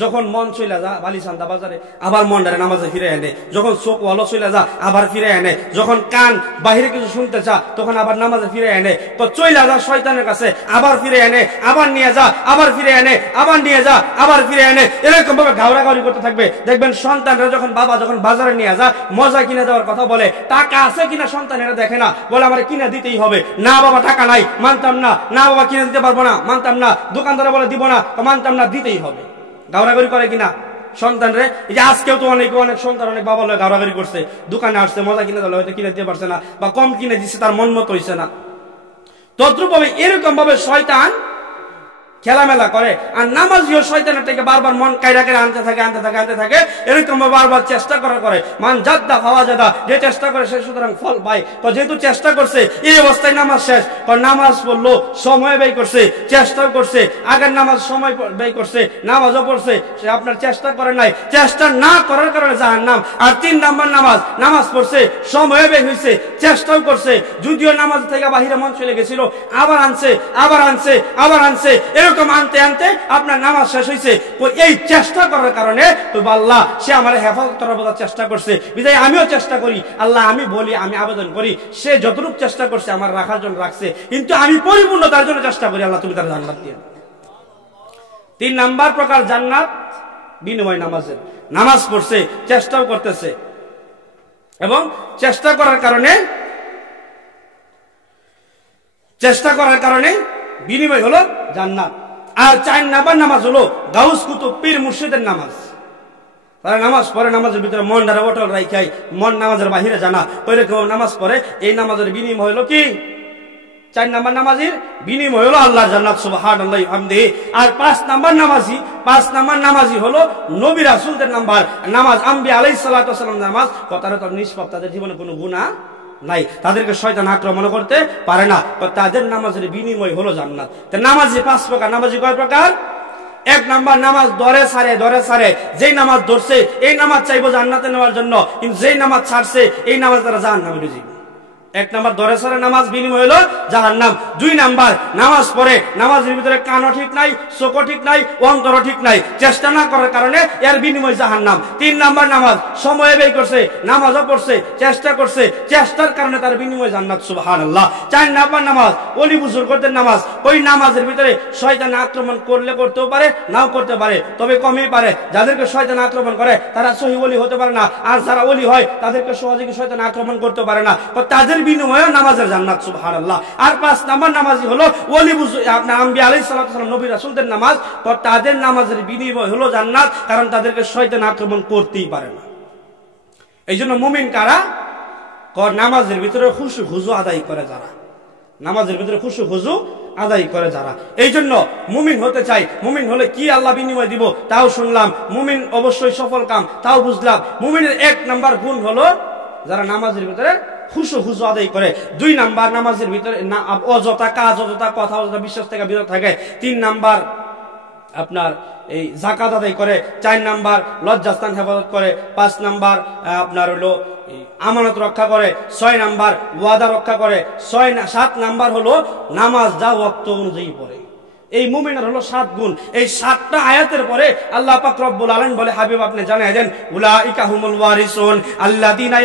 যখন মন চলে যা বালিসান্দা বাজারে আবার মনটারে নামাজে ফিরে এনে, যখন চোখ ওয়ালো চলে যা আবার ফিরে এনে, যখন কান বাহিরে কিছু শুনতে চা তখন আবার নামাজে ফিরে এনে, তো চলে যা শয়তানের কাছে আবার ফিরে এনে, আবার নিয়ে যা আবার ফিরে এনে, আবার নিয়ে যা আবার ফিরে এনে, এরকম ভাবে ঘাউড়াঘাউড়ি করতে থাকবে। দেখবেন সন্তানরা যখন বাবা যখন বাজারে নিয়ে যা মজা কিনে দেওয়ার কথা বলে, টাকা আছে কিনা সন্তানেরা দেখে না, বলে আমার কিনে দিতেই হবে, না বাবা টাকা নাই মানতাম না, না বাবা কিনে দিতে পারবো না মানতাম না, দোকানদারে বলে দিব না মানতাম না, দিতেই হবে। গাউরাগাড়ি করে কিনা সন্তান রে? এই যে আজকেও তো অনেক সন্তান অনেক বাবা লোক গাউরাগাড়ি করছে, দোকানে আসছে মজা কিনে দিলে হয়তো কিনে দিতে পারছে না, বা কম কিনে দিচ্ছে তার মন মতো হইছে না। তদ্রুপ ভাবে এরকম ভাবে শয়তান খেলামেলা করে, আর নামাজিও শয়তানের থেকে বারবার মন কায়রা করে আনতে থাকে, এরকম বারবার চেষ্টা করে, মান জাদ্দা ফাওয়া জাদা, যে চেষ্টা করে সে সুতরাং ফল পায়। তো যেহেতু চেষ্টা করছে এই অবস্থায় নামাজ শেষ, নামাজ পড়লো, সময় ব্যয় করছে, চেষ্টাও করছে, আগের নামাজ সময় ব্যয় করছে, নামাজও পড়ছে, সে আপনার চেষ্টা করে নাই, চেষ্টা না করার কারণে জাহান্নাম। আর 3 নাম্বার নামাজ পড়ছে, সময় ব্যয় হয়েছে, চেষ্টাও করছে, যদিও নামাজ থেকে বাহিরে মন চলে গেছিল, আবার আনছে, এরকম আনতে আপনার নামাজ শেষ হয়েছে। এই চেষ্টা করার কারণে আল্লাহ সে আমার হেফাজত করার চেষ্টা করছে, বিধায় আমিও চেষ্টা করি, আল্লাহ আমি বলি, আমি আবেদন করি, সে যতটুকু চেষ্টা করছে আমার রাখার জন্য রাখছে, কিন্তু আমি পরিপূর্ণ তার জন্য চেষ্টা করি, আল্লাহ তুমি তার জান্নাত দিয়ে। 3 নাম্বার প্রকার জান্নাত বিনিময় নামাজের। নামাজ পড়ছে, চেষ্টাও করতেছে, এবং চেষ্টা করার কারণে বিনিময় হলো জান্নাত। আর 4 নাম্বার নামাজ হলো গাউস কুতুব পীর মুর্শিদের নামাজ। তারা নামাজ পড়ে, নামাজের ভিতরে মন দ্বারা অটল রাখাই, মন নামাজের বাহিরে জানা, ওইরকম নামাজ পড়ে। এই নামাজের বিনিময় হলো কি? 4 নাম্বার নামাজির বিনিময় হলো আল্লাহর জান্নাত, সুবহানাল্লাহি ওয়া বিহামদিহি। আর 5 নাম্বার নামাজি হলো নবী রাসূলদের নামাজ, আম্বিয়া আলাইহিস সালাতু ওয়াস সালাম নামাজ। কথাটা তো নিষ্পাপ, তাদের জীবনে কোনো গুনাহ নাই, তাদেরকে শয়তান আক্রমণ করতে পারে না, তাদের নামাজের বিনিময় হলো জান্নাত। তো নামাজি 5 প্রকার। নামাজি কয় প্রকার? এক নাম্বার নামাজ ধরে সারে যেই নামাজ ধরছে এই নামাজ চাইবো জান্নাতে নেওয়ার জন্য, কিন্তু যেই নামাজ ছাড়ছে এই নামাজ তারা জাহান্নামে ঢুকে যাবে। এক নাম্বার ধরে সারে নামাজ বিনিময় হলো জাহান্নাম। দুই নাম্বার নামাজ পড়ে নামাজের ভিতরে কানও ঠিক নাই, চোখও ঠিক নাই, অন্তরও ঠিক নাই, চেষ্টা না করার কারণে এর বিনিময় জাহান্নাম। তিন নাম্বার নামাজ সময় ব্যয় করছে, নামাজও পড়ছে, চেষ্টা করছে, চেষ্টার কারণে তার বিনিময় জান্নাত, সুবহানাল্লাহ। চার নাম্বার নামাজ ওলি বুজুর্গদের নামাজ, ওই নামাজের ভিতরে শয়তান আক্রমণ করলে করতেও পারে, নাও করতে পারে, তবে কমই পারে। যাদেরকে শয়তান আক্রমণ করে তারা সহি ওলি হতে পারে না, আর যারা ওলি হয় তাদেরকে সহজে শয়তান আক্রমণ করতে পারে না, তাদের বিনিময়ে নামাজের জান্নাত, সুবহানাল্লাহ। আর পাঁচ নাম্বার নামাজি হলো ওলি আপনার আম্বিয়া আলাইহিস সালাতু ওয়াস সালাম, নবী রাসূলদের নামাজ, তাদের নামাজের বিনিময় হলো জান্নাত, কারণ তাদেরকে শয়তান আক্রমণ করতেই পারে না। এই জন্য মুমিন কারা? নামাজের ভিতরে খুশু খুজু আদায় করে যারা, নামাজের ভিতরে খুশু খুজু আদায় করে যারা। এই জন্য মুমিন হতে চাই। মুমিন হলে কি আল্লাহ বিনিময় দিব তাও শুনলাম, মুমিন অবশ্যই সফল কাম তাও বুঝলাম। মুমিনের এক নাম্বার গুণ হলো যারা নামাজের ভিতরে খুশু খুজু আদায় করে। দুই নাম্বার নামাজের ভিতরে অযথা কাজ, অযথা কথা, অযথা বিশ্বাস থেকে বিরত থাকে। তিন নাম্বার আপনার এই যাকাত আদায় করে। চার নাম্বার লজ্জাস্থান হেফাজত করে। পাঁচ নাম্বার আপনার হলো আমানত রক্ষা করে। ছয় নাম্বার ওয়াদা রক্ষা করে। সাত নাম্বার হলো নামাজ যা ওয়াক্ত অনুযায়ী পড়ে। এই মুমিনের হলো 7 গুণ। এই 7টা আয়াতের পরে আল্লাহ পাক রব্বুল আলামিন বলে, হাবিব আপনি জানিয়ে দেন, উলাইকা হুমুল ওয়ারিসুন আল্লাযীনা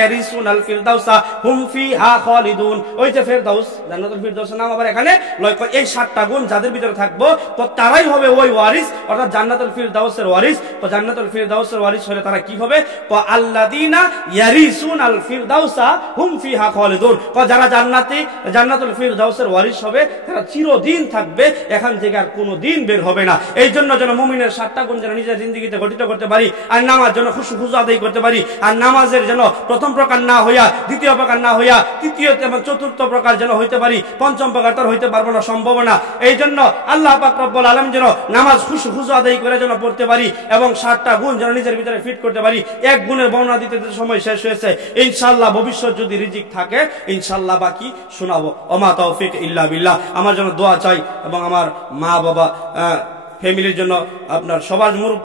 ইয়ারিসুনাল ফিরদাউসা হুম ফিহা খালিদুন। ওই যে ফেরদাউস, জান্নাতুল ফিরদাউসের নাম আবার এখানে লয় করে। এই 7টা গুণ যাদের ভিতরে থাকবো তো তারাই হবে ওই ওয়ারিস, অর্থাৎ জান্নাতুল ফিরদাউসের ওয়ারিস। তো জান্নাতুল ফিরদাউসের ওয়ারিস হলে তারা কি হবে? আল্লাযীনা ইয়ারিসুনাল ফিরদাউসা হুম ফিহা খালিদুন। যারা জান্নাতুল ফিরদাউসের ওয়ারিস হবে তারা চিরদিন থাকবে, এখান থেকে আর কোনো দিন বের হবে না। এই জন্য যেন মুমিনের 7টা গুণ যেন নিজের জিন্দেগিতে গঠিত করতে পারি, আর নামাজ যেন খুশু খুশু আদায় করতে পারি, আর নামাজের যেন প্রথম প্রকার না হইয়া দ্বিতীয় প্রকার না হইয়া তৃতীয় এবং চতুর্থ প্রকার যেন হইতে পারি, পঞ্চম প্রকার তার হইতে পারবো না, সম্ভব না। এই জন্য আল্লাহ পাক রব্বুল আলামিন যেন নামাজ খুশু খুশু আদায় করে যেন পড়তে পারি, এবং 7টা গুণ যেন নিজের ভিতরে ফিট করতে পারি। এক গুণের বর্ণনা দিতে সময় শেষ হয়েছে। ইনশাআল্লাহ ভবিষ্যৎ যদি রিজিক থাকে ইনশাআল্লাহ বাকি শোনাবো। ওমা তাওফিক ইল্লা বিল্লাহ। আমার জন্য দোয়া চাই এবং আমার মা বাবা ফ্যামিলির জন্য, আপনার সবার